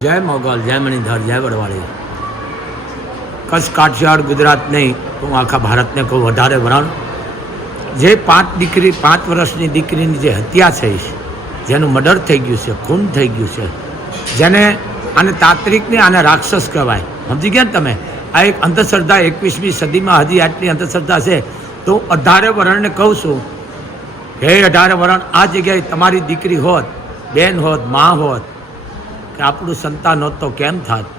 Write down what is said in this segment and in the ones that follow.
जय मोगल, जय मणिधर, जय वड़वाड़ी। कच्छ काठियावाड़ गुजरात नहीं तो आखा भारत ने कोई वधारे वरण जे 5 वर्षनी दीकरीनी जे हत्या थई छे, जेनुं मर्डर थई गयुं छे, खून थई गयुं छे, जेने आने तांत्रिक ने आने राक्षस कहेवाय। समझी गया तमे? आ एक अंधश्रद्धा 21મી સદીમાં हजी आटली अंधश्रद्धा है। तो 18 वर्णने कहूँ छूँ, हे 18 वरण आ जग्याए तमारी दीकरी होत, बेन होत, माँ होत कि આપણું સંતાન હોત તો કેમ થાત?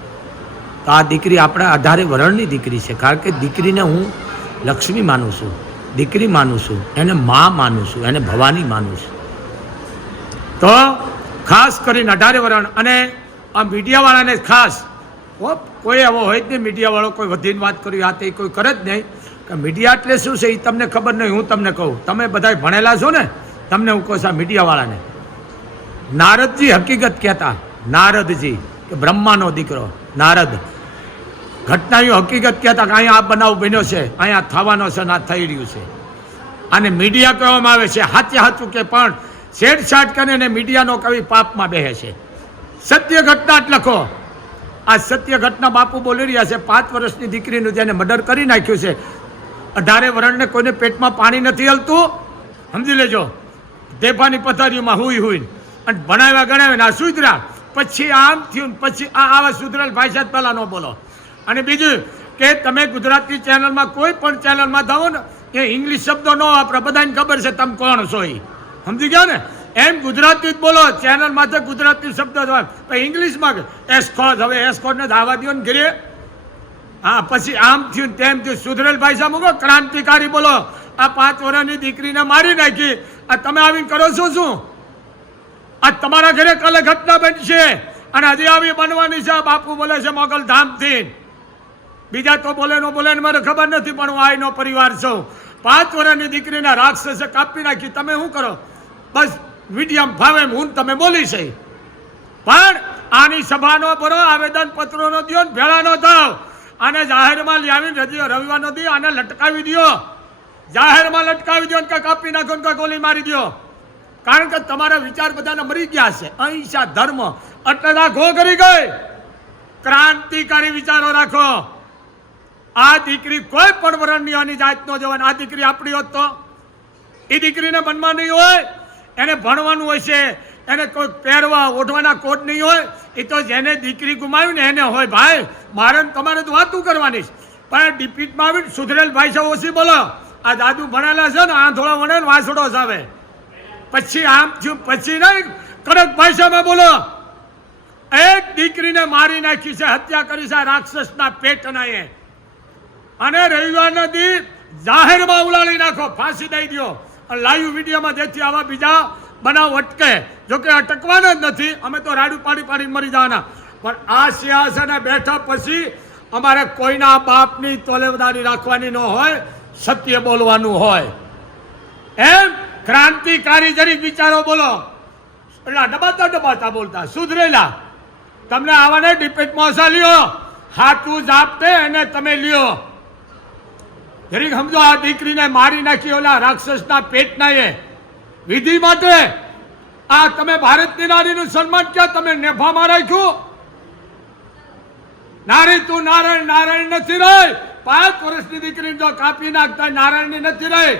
તો આ દીકરી આપણા 18 વરણની દીકરી છે, કારણ કે દીકરીને હું લક્ષ્મી માનું છું, દીકરી માનું છું, એને મા માનું છું, એને ભવાની માનું છું। તો ખાસ કરીને 18 વરણ અને આ મીડિયાવાળાને ખાસ કોઈ એવો હોય જ નહીં, મીડિયાવાળો કોઈ વધીને વાત કરી આ તે કોઈ કરે જ નહીં કે મીડિયા એટલે શું છે એ તમને ખબર નહીં। હું તમને કહું, તમે બધા ભણેલા છો ને, તમને હું કહું છું આ મીડિયાવાળાને નારદજી હકીકત કહેતા, નારદજી કે બ્રહ્માનો દીકરો નારદ ઘટનાઓ હકીકત કહેતા કે અહીંયા આ બનાવ બન્યો છે, અહીંયા થવાનો છે, ના થઈ રહ્યું છે। અને મીડિયા કહેવામાં આવે છે સાચે સાચું કે પણ છેડછાડ કરીને મીડિયાનો કવિ પાપમાં બેસે છે। સત્ય ઘટના જ લખો। આ સત્ય ઘટના બાપુ બોલી રહ્યા છે। 5 વર્ષની દીકરીનું જેને મર્ડર કરી નાખ્યું છે, 18 વર્ષને કોઈને પેટમાં પાણી નથી હલતું, સમજી લેજો। દેભાની પથારીઓમાં હુઈ અને ભણાવ્યા ગણાવ્યા આ સુધરા, પછી આમ થયું, પછી આવા સુધરેલ ભાષા પહેલાં ન બોલો। અને બીજું કે તમે ગુજરાતી ચેનલમાં કોઈ પણ ચેનલમાં જાઓ ને એ ઇંગ્લિશ શબ્દો ન વાપરો, બધાને ખબર છે તમે કોણ છો એ, સમજી ગયા ને? એમ ગુજરાતી જ બોલો, ચેનલમાં તો ગુજરાતી શબ્દ જ હોય, પણ ઇંગ્લિશમાં એસ્કોઝ, હવે એસ્કોઝને ધાવા દો ને ઘરે, હા પછી આમ થયું તેમ થયું, સુધરેલ ભાષા મૂકો, ક્રાંતિકારી બોલો। આ 5 વર્ષની દીકરીને મારી નાખી, આ તમે આવીને કરો છો શું? આ તમારા ઘરે કાલે ઘટના બનશે અને હજી આવી બનવાની છે। બાપુ બોલે છે મોગલ ધામથી, બીજા તો બોલે ન બોલે ને મને ખબર નથી, પણ હું આઈનો પરિવાર છું। 5 વર્ષની દીકરીને રાક્ષસે કાપી નાખી, તમે શું કરો? બસ મીડિયમ ફાવે હું તમે બોલી છે, પણ આની સભાનો ભરો, આવેદન પત્રોનો દો ને ભેળા નો થાવ, આને જાહેરમાં લાવીને રવિવારનો દી આને લટકાવી દો, જાહેરમાં લટકાવી દો ને કાપી નાખો ને ગોલી મારી દો, કારણ કે તમારા વિચાર બધાને મરી ગયા છે। અહિંસા ધર્મ એટલે ઘો કરી ગઈ। ક્રાંતિકારી વિચારો રાખો। આ દીકરી કોઈ પણ વરણની આની જાત નો જવાની, આ દીકરી આપણી હોત તો એ દીકરીને મનમાં નહીં હોય, એને ભણવાનું હોય છે, એને કોઈ પહેરવા ઓઢવાના કોડ નહીં હોય, એ તો જેને દીકરી ગુમાવી ને એને હોય। ભાઈ મારે તમારે તો વાતું કરવાની છે, પણ ડિપીટમાં આવીને સુધરેલ ભાષા ઓછી બોલો। આ દાદુ ભણેલા છે ને, આ થોડા વણે વાસડો આવે, પછી આમ થયું, પછી નહીં કડક ભાષામાં બોલો। એક દીકરીને મારી નાખી છે, હત્યા કરી છે રાક્ષસના પેટના એ, અને રવિવારના દી જાહેરમાં ઉલાળી નાખો, ફાંસી દઈ દો અને લાઈવ વિડીયોમાં, જેથી આવા બીજા બનાવ અટકે। જોકે અટકવાના જ નથી, અમે તો રાડું પાડી મરી જવાના, પણ આ સિંહાસને બેઠા પછી અમારે કોઈના બાપની તોલેદારી રાખવાની ન હોય, સત્ય બોલવાનું હોય। એમ ક્રાંતિકારી જરીક વિચારો બોલો, એટલે ડબાતા બોલતા સુધરેલા। તમને આવાને ડિપેટમાં લ્યો, હાથું જાપતે એને તમે લ્યો, જરીક સમજો। આ દીકરીને મારી નાખી ઓલા રાક્ષસના પેટના એ વિધિ માટે। આ તમે ભારતની નારીનું સન્માન ક્યાં તમે નેફામાં રાખ્યું? નારી તું નારાયણ, નારાયણ નથી રહી। 5 વર્ષની દીકરી જો કાપી નાખતા નારાયણની નથી રહી।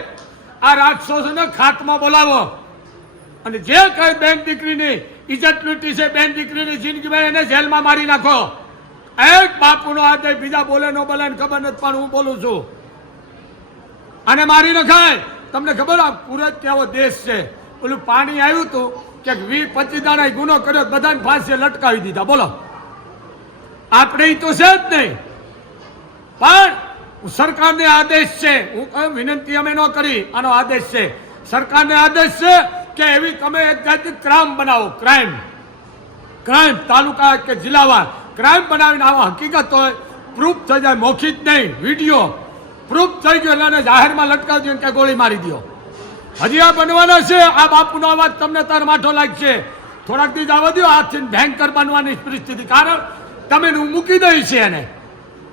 આ રાક્ષસોને ખાતમાં બોલાવો, અને જે કઈ બેન દીકરીની ઇજ્જત લૂંટી છે, બેન દીકરીની જિંદગીમાં એને જેલમાં મારી નાખો। એક બાપુનો આદેશ, બીજા બોલે ન બોલે ખબર નથી, પણ હું બોલું છું, અને મારી નખાય। તમને ખબર આ સુરત કેવો દેશ છે? ઓલું પાણી આવ્યું હતું કે 20-25 દાડા ગુનો કર્યો, બધાને ફાંસીએ લટકાવી દીધા। બોલો, આપણે તો છે જ નહીં, પણ સરકારને આદેશ છે, હું કહું વિનંતી અમે ન કરી, આનો આદેશ છે, સરકારને આદેશ છે કે એવી તમે એક જાતની ક્રાઇમ બનાવો, ક્રાઇમ તાલુકા કે જિલ્લાવાર ક્રાઇમ બનાવીને આવા હકીકત હોય, પ્રૂફ થઈ જાય, મૌખિક નહીં, વિડીયો પ્રૂફ થઈ ગયો એટલે જાહેરમાં લટકાવી દો કે ગોળી મારી દો। હજી આ બનવાના છે। આ બાપુનો અવાજ તમને તાર માઠો લાગશે, થોડાક દી આવવા દો, આજથી ભયંકર બનવાની પરિસ્થિતિ, કારણ તમે મૂકી દઈ છે એને।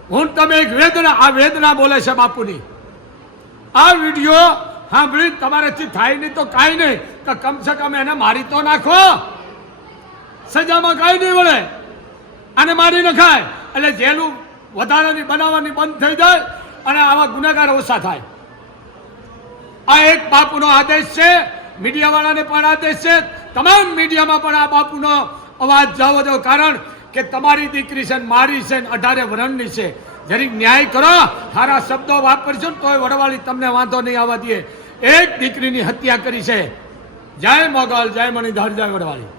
હું તમે એક વેદના, આ વેદના બોલે છે બાપુની। આ વિડીયો સાંભળી તમારાથી થાય નહીં તો કાંઈ નહીં, કે કમસે કમ એને મારી તો નાખો, સજામાં કાંઈ નહીં વળે। આને મારી નખાય એટલે જેલું વધારાની બનાવવાની બંધ થઈ જાય અને આવા ગુનેગાર ઓછા થાય. આ એક બાપુનો આદેશ છે, મીડિયાવાળાને પણ આદેશ છે, તમામ મીડિયામાં પણ આ બાપુનો અવાજ જવો દો. કારણ કે તમારી દીકરી છે, મારી છે, 18 વર્ષની છે. જરીક ન્યાય કરો. સારા શબ્દો વાપરશો ને તોય વડવાળી તમને વાંધો નહીં આવવા દે. એક દીકરીની હત્યા કરી છે. જય મોગલ, જય મણિધર, જય વડવાળી.